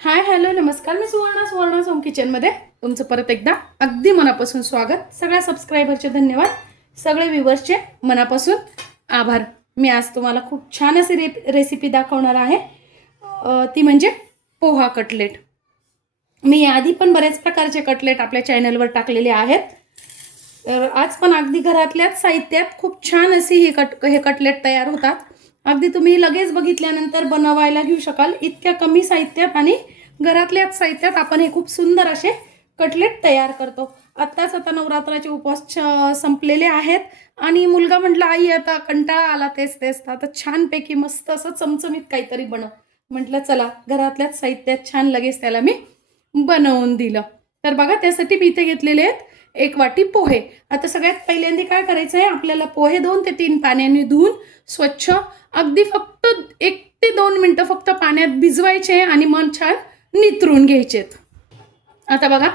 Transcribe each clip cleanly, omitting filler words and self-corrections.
Hi hello नमस्कार. मी Suvarna home किचनमध्ये तुमचं परत एकदा अगदी मनापासून स्वागत. सगळ्या सबस्क्रायबरचे धन्यवाद, सगळे व्ह्यूवर्सचे मनापासून आभार. मी आज तुम्हाला खूप छान अशी रेसिपी दाखवणार आहे. ती म्हणजे पोहा कटलेट. मी आधी पण बरेच प्रकारचे कटलेट आपल्या चॅनलवर टाकलेले आहेत. तर आज पण अगदी घरातल्याच साहित्यात खूप छान अशी हे कटलेट तयार होतात. अगदी तुम्ही लगेच बघितल्यानंतर बनवायला घेऊ शकाल इतक्या कमी साहित्यात आणि घरातल्याच साहित्यात आपण हे खूप सुंदर असे कटलेट तयार करतो. आता नवरात्राचे उपवास संपलेले आहेत आणि मुलगा म्हटला, आई आता कंटाळा आला तेच तेच, आता छानपैकी मस्त असं चमचमीत काहीतरी बनव. म्हटलं चला घरातल्याच साहित्यात छान लगेच त्याला मी बनवून दिलं. तर बघा त्यासाठी मी इथे घेतलेले आहेत 1 वाटी पोहे. आता सगळ्यात पहिल्यांदा काय करायचं आहे, आपल्याला पोहे 2 ते 3 पाण्याने धुवून स्वच्छ अगदी फक्त 1 ते 2 मिनिटं फक्त पाण्यात भिजवायचे आणि मन छान नितरून घ्यायचेत. आता बघा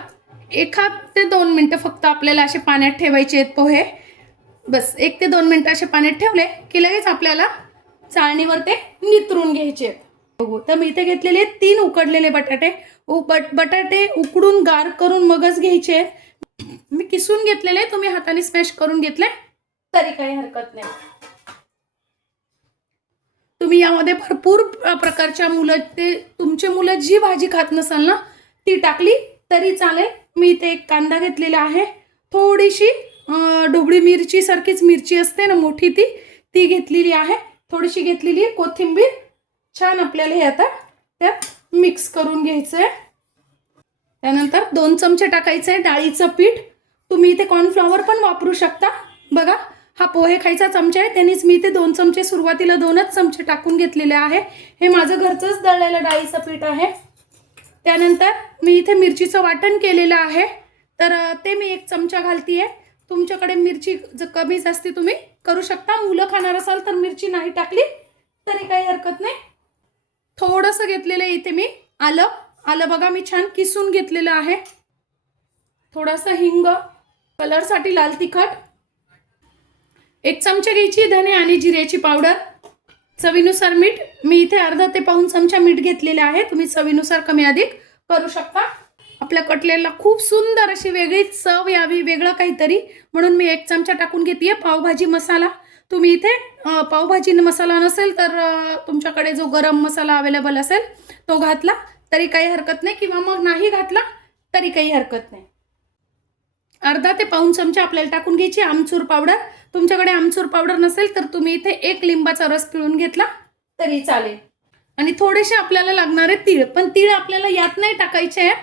1 ते 2 मिनिटं फक्त आपल्याला असे पाण्यात ठेवायचे आहेत पोहे. बस 1 ते 2 मिनिटं असे पाण्यात ठेवले की लगेच आपल्याला चाळणीवर ते नितरून घ्यायचे आहेत. बघू तर मी इथे घेतलेले 3 उकडलेले बटाटे. बटाटे उकडून गार करून मगच घ्यायचे. मी किसून घेतलेले, तुम्ही हाताने स्मॅश करून घेतले तरी काही हरकत नाही. तुम्ही यामध्ये भरपूर प्रकारच्या तुमचे मुलं जी भाजी खात नसाल ना ती टाकली तरी चालेल. मी इथे 1 कांदा घेतलेला आहे, थोडीशी ढोबळी मिरची सारखीच मिरची असते ना मोठी ती घेतलेली आहे, थोडीशी घेतलेली कोथिंबीर. छान आपल्याला हे आता त्यात मिक्स करून घ्यायचं आहे. त्यानंतर 2 चमचे टाकायचं आहे डाळीचं पीठ. तुम्ही इथे कॉर्नफ्लॉवर पण वापरू शकता. बघा हा पोहे खायचा चमचा आहे, त्यानेच मी इथे 2 चमचे, सुरुवातीला 2च चमचे टाकून घेतलेले आहे. हे माझं घरचंच दळलेलं डाळीचं पीठ आहे. त्यानंतर मी इथे मिरचीचं वाटण केलेलं आहे, तर ते मी 1 चमचा घालतीये. तुमच्याकडे मिरची जर कमी जास्ती तुम्ही करू शकता. मुलं खाणार असाल तर मिरची नाही टाकली तरी काही हरकत नाही. थोडंसं घेतलेलं इथे मी आलं बघा मी छान किसून घेतलेलं आहे. थोडासा हिंग, कलरसाठी लाल तिखट, 1 चमचा घ्यायची धने आणि जिऱ्याची पावडर, चवीनुसार मीठ. मी इथे अर्धा ते पाऊण चमचा मीठ घेतलेले आहे, तुम्ही चवीनुसार कमी अधिक करू शकता. आपल्या कटलेटला खूप सुंदर अशी वेगळी चव यावी, वेगळं काहीतरी म्हणून मी 1 चमचा टाकून घेते पावभाजी मसाला. तुम्ही इथे पावभाजी मसाला नसेल तर तुमच्याकडे जो गरम मसाला अवेलेबल असेल तो घातला तरी काही हरकत नाही, किंवा मग नाही घातला तरी काही हरकत नाही. अर्धा ते पाऊण चमचा आपल्याला टाकून घ्यायची आमचूर पावडर. तुमच्याकडे आमचूर पावडर नसेल तर तुम्ही इथे 1 लिंबाचा रस पिळून घेतला तरी चालेल. आणि थोडेसे आपल्याला लागणारे तीळ, पण तीळ आपल्याला यात नाही टाकायचे आहेत.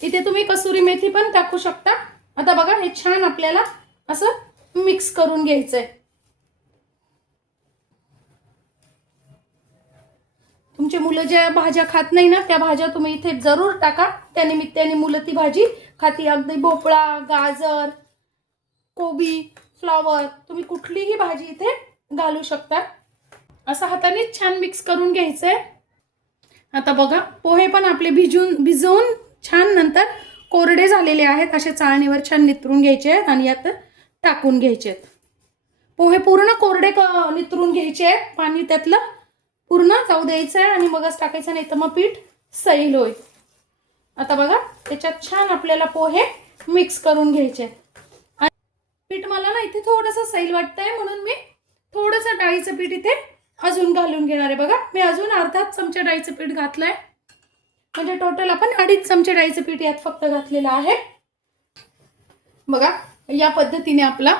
इथे तुम्ही कसुरी मेथी पण टाकू शकता. आता बघा हे छान आपल्याला असं मिक्स करून घ्यायचंय. तुमचे मुलं ज्या भाज्या खात नाही ना त्या भाज्या तुम्ही इथे जरूर टाका, त्यानिमित्ताने मुलं ती भाजी खाती. अगदी भोपळा, गाजर, कोबी, फ्लॉवर, तुम्ही कुठलीही भाजी इथे घालू शकता. असं हाताने छान मिक्स करून घ्यायचंय. आता बघा पोहे पण आपले भिजवून छान नंतर कोरडे झालेले आहेत, असे चाळणीवर छान नितरून घ्यायचे आहेत आणि यात टाकून घ्यायचे आहेत. पोहे पूर्ण कोरडे नितरून घ्यायचे आहेत, पाणी त्यातलं पूर्ण जाऊ द्यायचं आहे आणि मगच टाकायचं, नाही तर मग पीठ सैल होईल. आता बघा त्याच्यात छान आपल्याला पोहे मिक्स करून घ्यायचे आहेत. पीठ मला ना इथे थोडंसं सैल वाटतंय म्हणून मी थोडंसं डाळीचं पीठ इथे अजून घालून घेणार आहे. बघा मी अजून अर्धा चमचा डाळीचं पीठ घातलंय, म्हणजे टोटल आपण 2.5 चमचे डाळीचं पीठ यात फक्त घातलेलं आहे. बघा या पद्धतीने आपला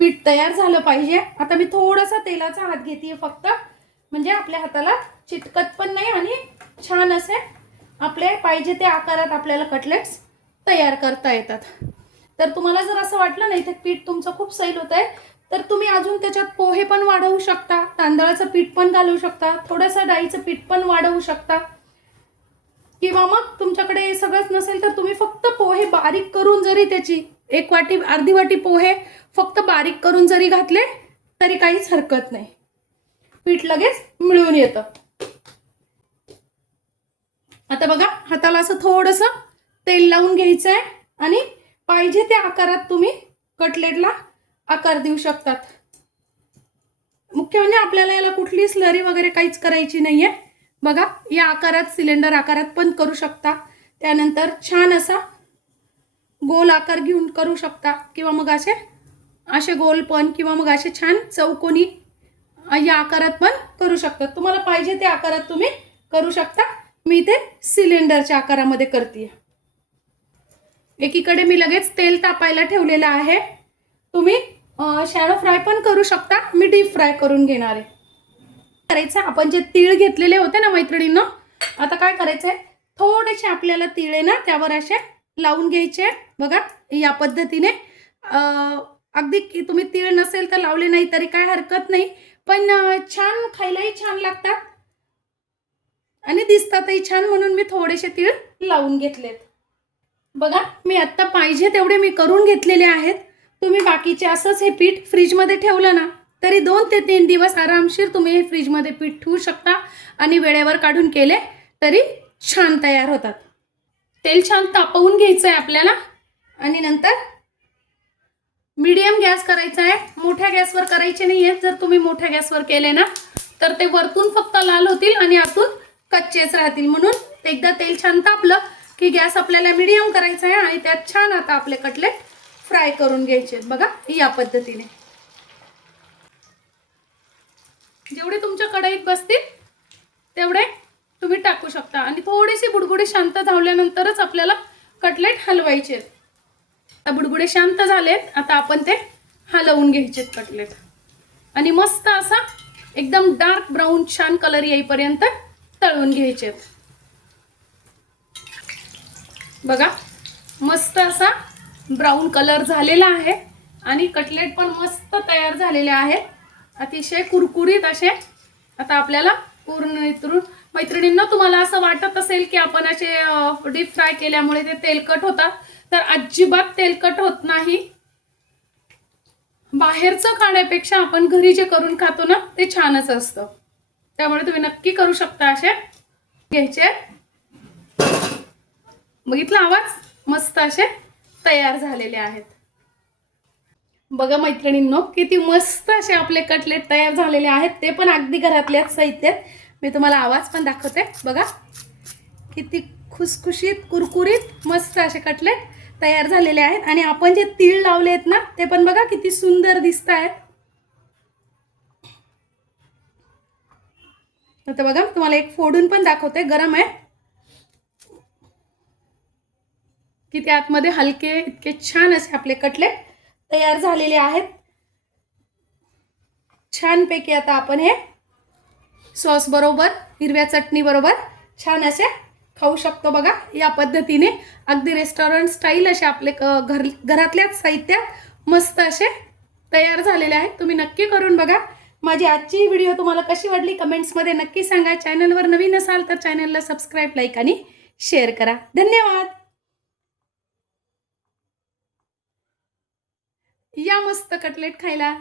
पीठ तयार झालं पाहिजे. आता मी थोडासा तेलाचा हात घेते फक्त, म्हणजे आपल्या हाताला चिटकत पण नाही आणि छान असे आपले पाहिजे त्या आकारात आपल्याला कटलेट्स तयार करता येतात. तर तुम्हाला जर असं वाटलं नाही तर पीठ तुमचं खूप सैल होत आहे तर तुम्ही अजून त्याच्यात पोहे पण वाढवू शकता, तांदळाचं पीठ पण घालू शकता, थोडंसं डाळीचं पीठ पण वाढवू शकता, किंवा मग तुमच्याकडे सगळंच नसेल तर तुम्ही फक्त पोहे बारीक करून जरी त्याची 1 वाटी अर्धी वाटी पोहे फक्त बारीक करून जरी घातले तरी काहीच हरकत नाही, पीठ लगेच मिळून येतं. आता बघा हाताला असं थोडंसं तेल लावून घ्यायचं आहे आणि पाहिजे त्या आकारात तुम्ही कटलेटला आकार देऊ शकतात. मुख्य म्हणजे आपल्याला याला कुठली स्लरी वगैरे काहीच करायची नाहीये. बघा या आकारात, सिलेंडर आकारात पण करू शकता. त्यानंतर छान असा गोल आकार घेऊन करू शकता, किंवा मग असे गोल पण, किंवा मग असे छान चौकोनी या आकारात पण करू शकता. तुम्हाला पाहिजे त्या आकारात तुम्ही करू शकता. मी ते सिलेंडरच्या आकारामध्ये करते. एकीकडे मी लगेच तेल तापायला ठेवलेलं आहे. तुम्ही शॅलो फ्राय पण करू शकता. मी डीप फ्राय करून घेणार आहे. करायचं आपण जे तीळ घेतलेले होते ना मैत्रिणींनो, आता काय करायचंय, थोडेसे आपल्याला तीळ आहे ना त्यावर असे लावून घ्यायचे. बघा या पद्धतीने. अगदी की तुम्ही तीळ नसेल तर लावले नाही तरी काय हरकत नाही, पण छान, खायलाही छान लागतात आणि दिसतातही छान, म्हणून मी थोडेसे तीळ लावून घेतलेत. बघा मी आत्ता पाहिजे तेवढे मी करून घेतलेले आहेत. तुम्ही बाकीचे असंच हे पीठ फ्रीजमध्ये ठेवलं ना तरी 2 ते 3 दिवस आरामशीर तुम्ही हे फ्रीजमध्ये पीठ ठेवू शकता, आणि वेळेवर काढून केले तरी छान तयार होतात. तेल छान तापवून घ्यायचं आहे आपल्याला, आणि नंतर मीडियम गॅस करायचा आहे. मोठ्या गॅसवर करायचे नाही आहेत. जर तुम्ही मोठ्या गॅसवर केले ना तर ते वरतून फक्त लाल होतील आणि आतून कच्चेच राहतील. म्हणून एकदा तेल छान तापलं की गॅस आपल्याला मीडियम करायचा आहे, आणि त्यात छान आता आपले कटलेट फ्राय करून घ्यायचे. बघा या पद्धतीने जेवढे तुमच्या कढईत बसतील तेवढे तुम्ही टाकू शकता, आणि थोडीशी बुडबुडे शांत झाल्यानंतरच आपल्याला कटलेट हलवायचे. आता बुडबुडे शांत झालेत, आता आपण ते हलवून घ्यायचे कटलेट, आणि मस्त असा एकदम डार्क ब्राऊन छान कलर येईपर्यंत तळून घ्यायचे. बघा मस्त असा ब्राऊन कलर झालेला आहे, आणि कटलेट पण मस्त तयार झालेले आहेत, अतिशय कुरकुरीत असे. आता आपल्याला पूर्ण इतरून मैत्रिणींना तुम्हाला असं वाटत असेल की आपण असे डीप फ्राय केल्यामुळे ते तेलकट होतात, तर अजिबात तेलकट होत नाही. बाहेरचं खाण्यापेक्षा आपण घरी जे करून खातो ना ते छानच असतं. त्यामुळे तुम्ही नक्की करू शकता. असे घ्यायचे. बघितला आवाज, मस्त असे तयार झालेले आहेत. बघा मैत्रिणींनो किती मस्त असे आपले कटलेट तयार झालेले आहेत, ते पण अगदी घरातल्याच साहित्यात. मी तुम्हाला आवाज पण दाखवते. बघा किती खुसखुशीत कुरकुरीत मस्त असे कटलेट तयार झालेले आहेत, आणि आपण जे तीळ लावले आहेत ना ते पण बघा किती सुंदर दिसत आहेत. आता बघा तुम्हाला एक फोडून पण दाखवते, गरम आहे. किती आतमध्ये हलके, इतके छान असे आपले कटलेट तयार झालेले आहेत. छानपैकी आता आपण हे सॉस बरोबर, हिरव्या चटणी बरोबर छान असे खाऊ शकतो. बघा या पद्धतीने अगदी रेस्टॉरंट स्टाईल असे आपले घरातल्याच साहित्यात मस्त असे तयार झालेले आहेत. तुम्ही नक्की करून बघा. माझी आजची व्हिडिओ तुम्हाला कशी वाटली कमेंट्समध्ये नक्की सांगा. चॅनलवर नवीन असाल तर चॅनलला सबस्क्राईब, लाईक आणि शेअर करा. धन्यवाद. या मस्त कटलेट खायला.